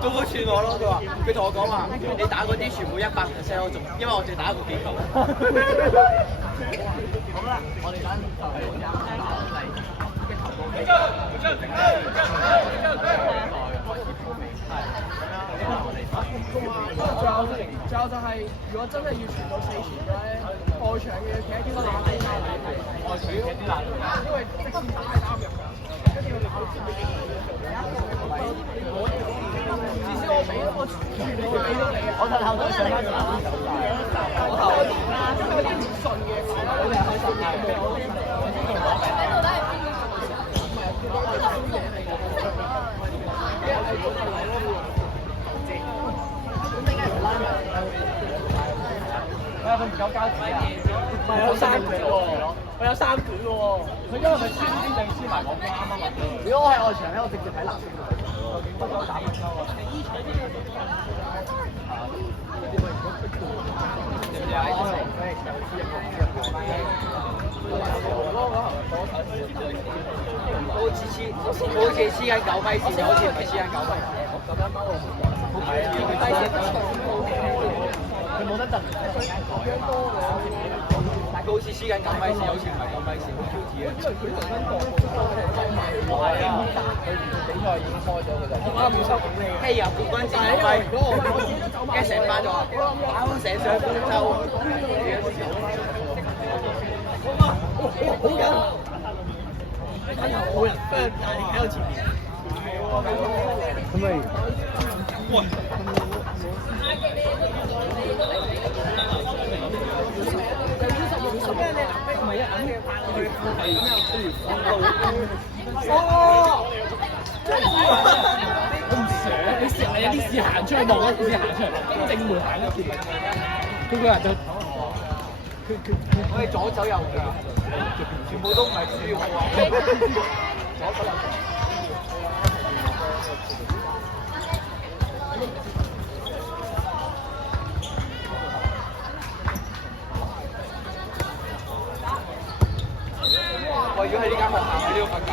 都好串我咯，佢同我講話，你打嗰啲全部100%都中，因為我淨打過幾球。好啦，我哋等就係一球波機。仲有就係，如果真係要傳到4傳嘅咧，外場嘅企喺邊個打底交位？外場嘅啲難，因為即時打唔入㗎。跟住我哋好似至少我俾我傳你俾到你啊！我頭頭都想開始，我頭有啲唔順嘅，我哋開心嘅。佢唔夠交錢啊！我有3卷喎，我有3卷喎。佢因為咪黐啲定黐埋我啱啱問。如果我係外場咧，我直接睇藍色嘅。不過打唔收啊！好似黐緊9米線，好似唔係黐緊9米。咁樣包我唔係啊！佢冇得突，但佢好似黐緊9米線，好似唔係9米線，好 Q T 啊！因為佢特登講，唔係啊！佢比賽已經開咗㗎咋。我啱冇收咁咩？係啊，冠軍戰9米，跟住成班就話，成上半週。好緊！冇人 friend，但係你喺我前面。咁咪？喂！唔係一眼嘅拍落去，係咁樣跟住哦！我唔想，你試你啲試行出去望一次，行出嚟，經正門行一次，嗰個人就我哋左走右腳，全部都唔係輸喎，左走右腳。喂，如果喺呢間學校喺呢個瞓覺，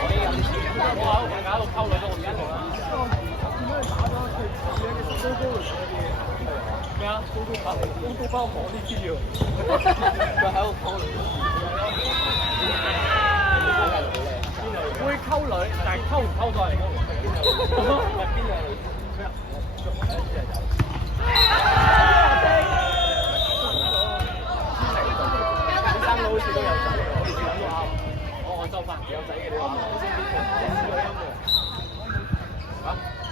我已經有啲錢。我喺度瞓覺喺度溝女都好緊要啦。點解你打咗佢高嗰啲咩啊？高包房呢啲要。佢喺度溝女。會溝女，但係溝唔溝到嚟溝。邊個女？三個好似都有仔，我哋諗到啱。我收翻有仔嘅你話。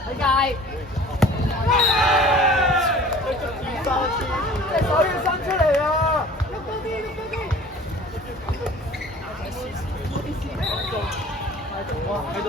世界。隻手要伸出嚟啊！喐多啲，喐多啲。哇！喺度。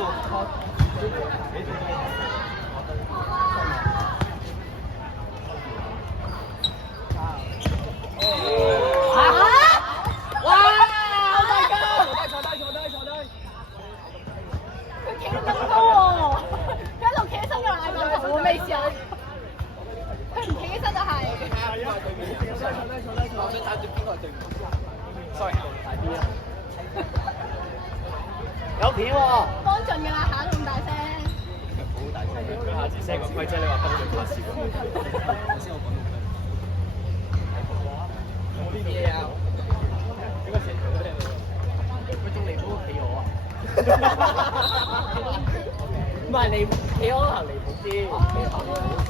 有片喎！幫盡㗎啦，喊咁大聲。好大聲！下次 set 個規則，你話分佢幾時？先我講到。我呢啲嘢啊，應該成日都聽到。佢仲離譜過企鵝啊！唔係離企鵝可能離譜啲，企鵝好多啲動作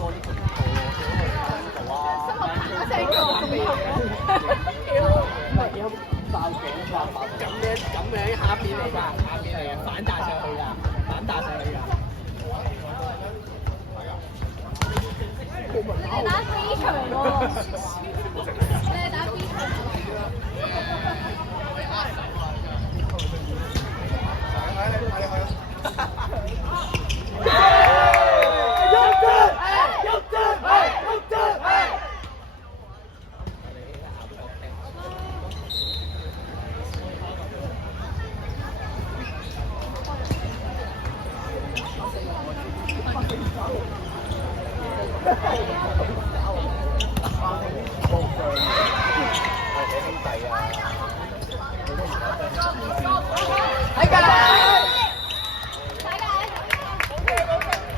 啊！成個咁嘅企鵝唔係企鵝。爆頸爆爆咁樣下邊嚟㗎，下邊嚟嘅反彈上去㗎，反彈上去㗎。你打飛場喎！你打飛場。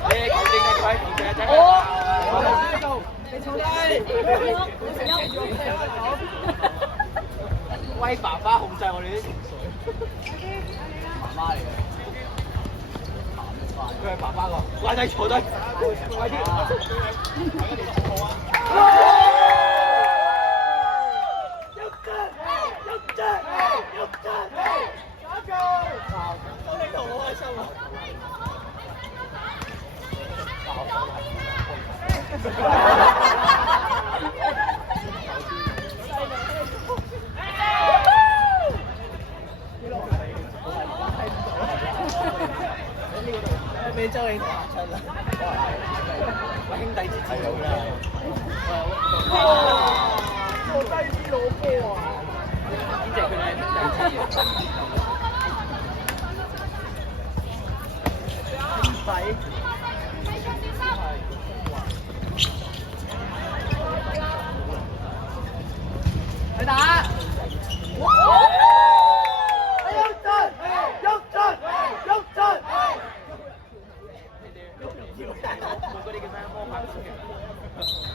你你坐低。威爸爸控制我哋啲情緒。媽媽嚟嘅。佢係爸爸個，乖仔坐低，快啲。你同我開心啊！俾周你打出啦！我兄弟之間好啦。哇！我低啲攞波啊！呢隻佢係兄弟之間。兄弟。去打！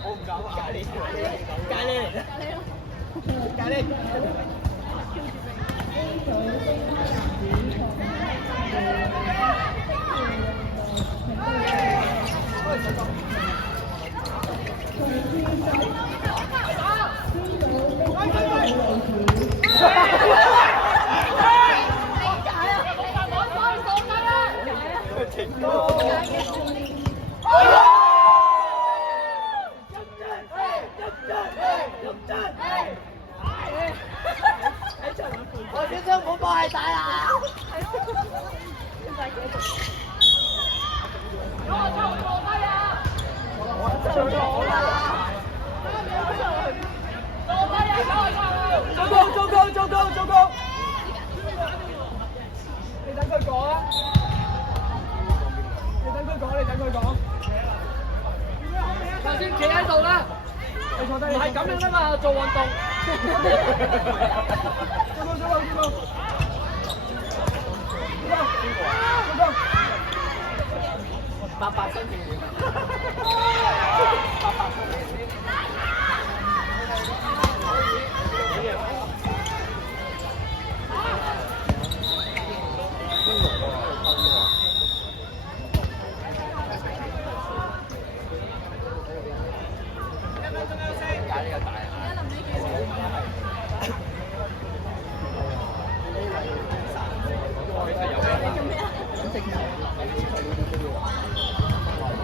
我唔敢戒你，戒你，戒你。我小心唔好幫係大啦！糟糕！你等佢講啊！你等佢講。頭先企喺度啦，唔係咁樣啊嘛，做運動。八百分嘅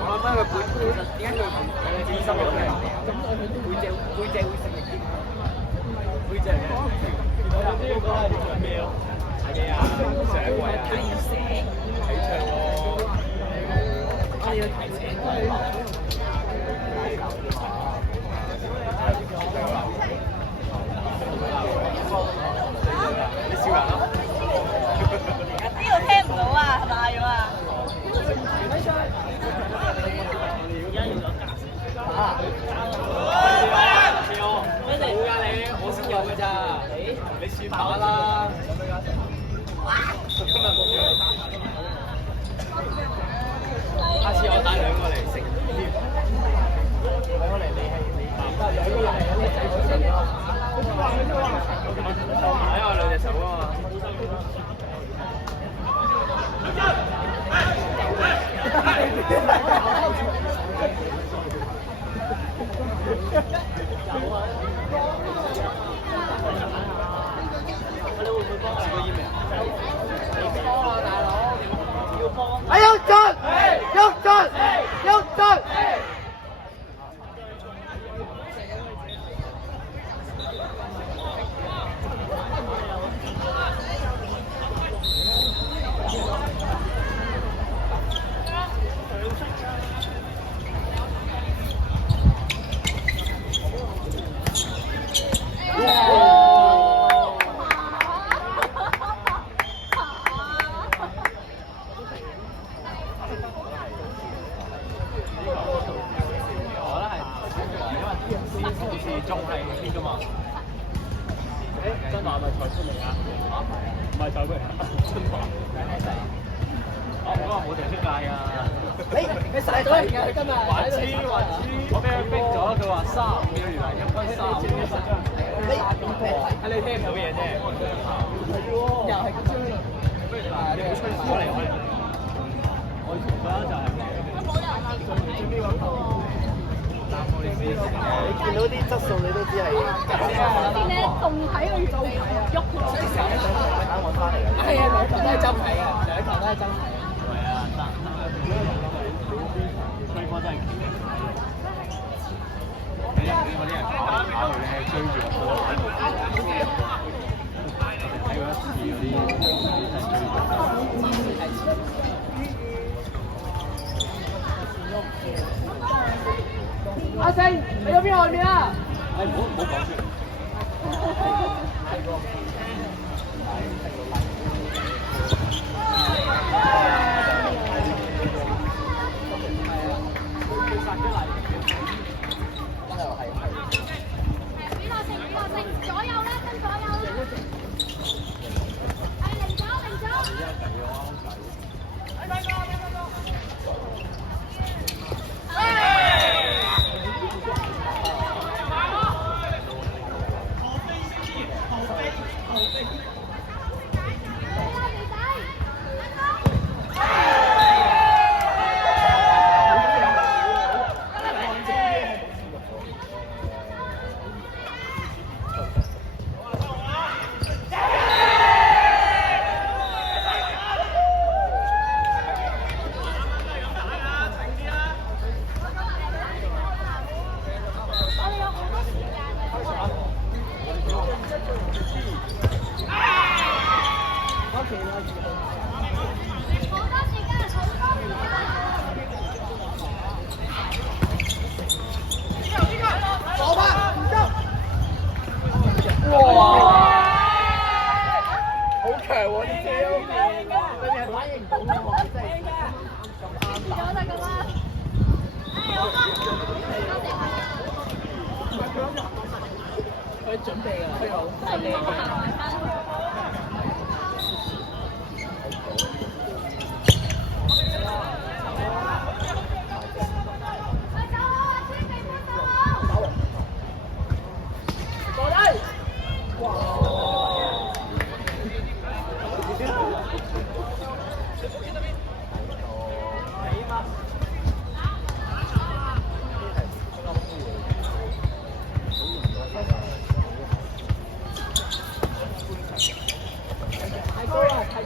我諗翻佢背點解佢咁自信嘅？咁背脊會食力啲，背脊。我知嗰個係做咩咯？睇嘢啊，上位啊，睇寫，睇唱喎。我要睇寫。你笑人咯？呢度聽唔到啊，係咪咗啊？冇㗎你，我先有㗎咋。你算把啦。今日冇咗。下次我帶兩個嚟食。兩個嚟你係你。兩個嚟你仔出身。睇我兩隻手啊嘛。哎，喐進！仲係邊㗎嘛？真話咪蔡出嚟啊？唔係蔡出嚟啊？真話。我嗰日冇地出界㗎。你洗咗而家今日還黐，我俾佢逼咗，佢話35秒，原來1分35秒。你聽唔到嘢啫。又係咁樣。你好吹我嚟。我重翻就係最尾嗰球。你見到啲質素，你都知係。先咧，仲睇佢做喐佢。啱我翻嚟嘅。係啊，兩球都係真係嘅，兩球都係真係。係啊，吹波真係勁。你入邊嗰啲人跑佢咧，追住個波。睇過一次嗰啲係追住。阿星，你嗰邊外面啊？唔好講住。左右啦，跟左右啦。係零咗，零咗。佢準備㗎，佢好犀利。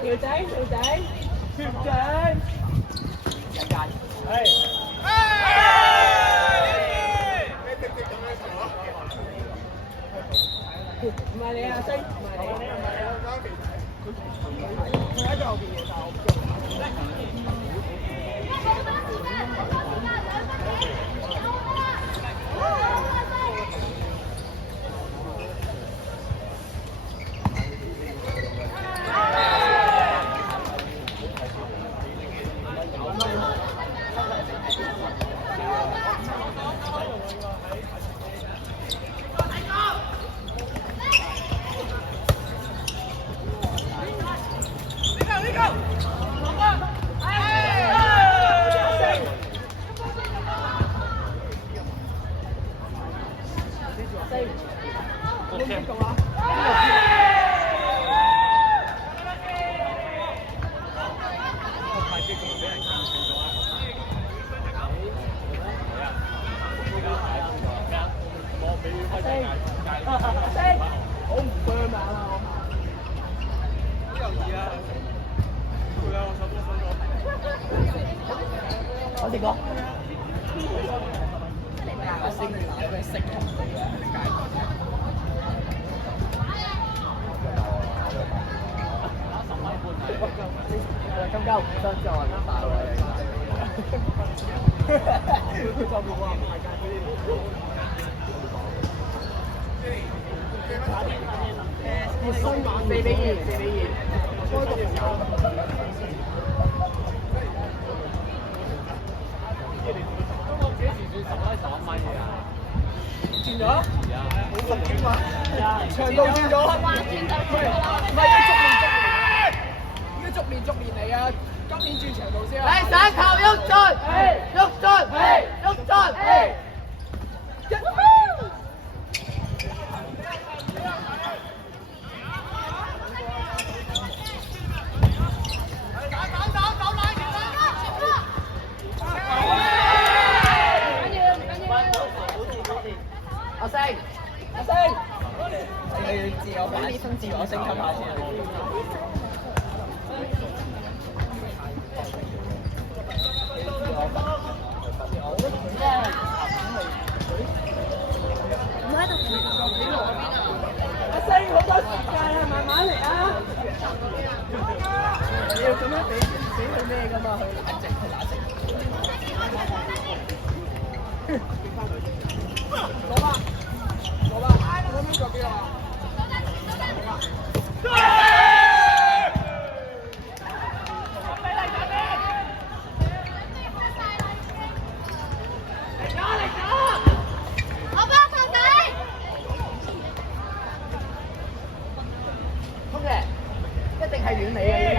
條仔，條仔，條仔，人人，係。唔係你啊，星，唔係你，唔係啊，佢喺後邊嘅，但係我唔知。我哋講。阿星打咩色球嚟嘅？咁交唔得就話咁大喎，佢就冇話派價嗰啲。熱身4比2，4比2。轉咗？好實勁嘛！長度轉咗。唔係要逐年嚟啊！今年轉長度先。你想球喐進，喐進，喐進。阿星，阿星，你要自我反自我升級下先。阿星好多時間啊，慢慢嚟啊！你要咁樣俾佢咩㗎嘛？佢冷靜，佢冷靜。攞吧，攞吧，攞邊個邊啊？一定係遠你嘅。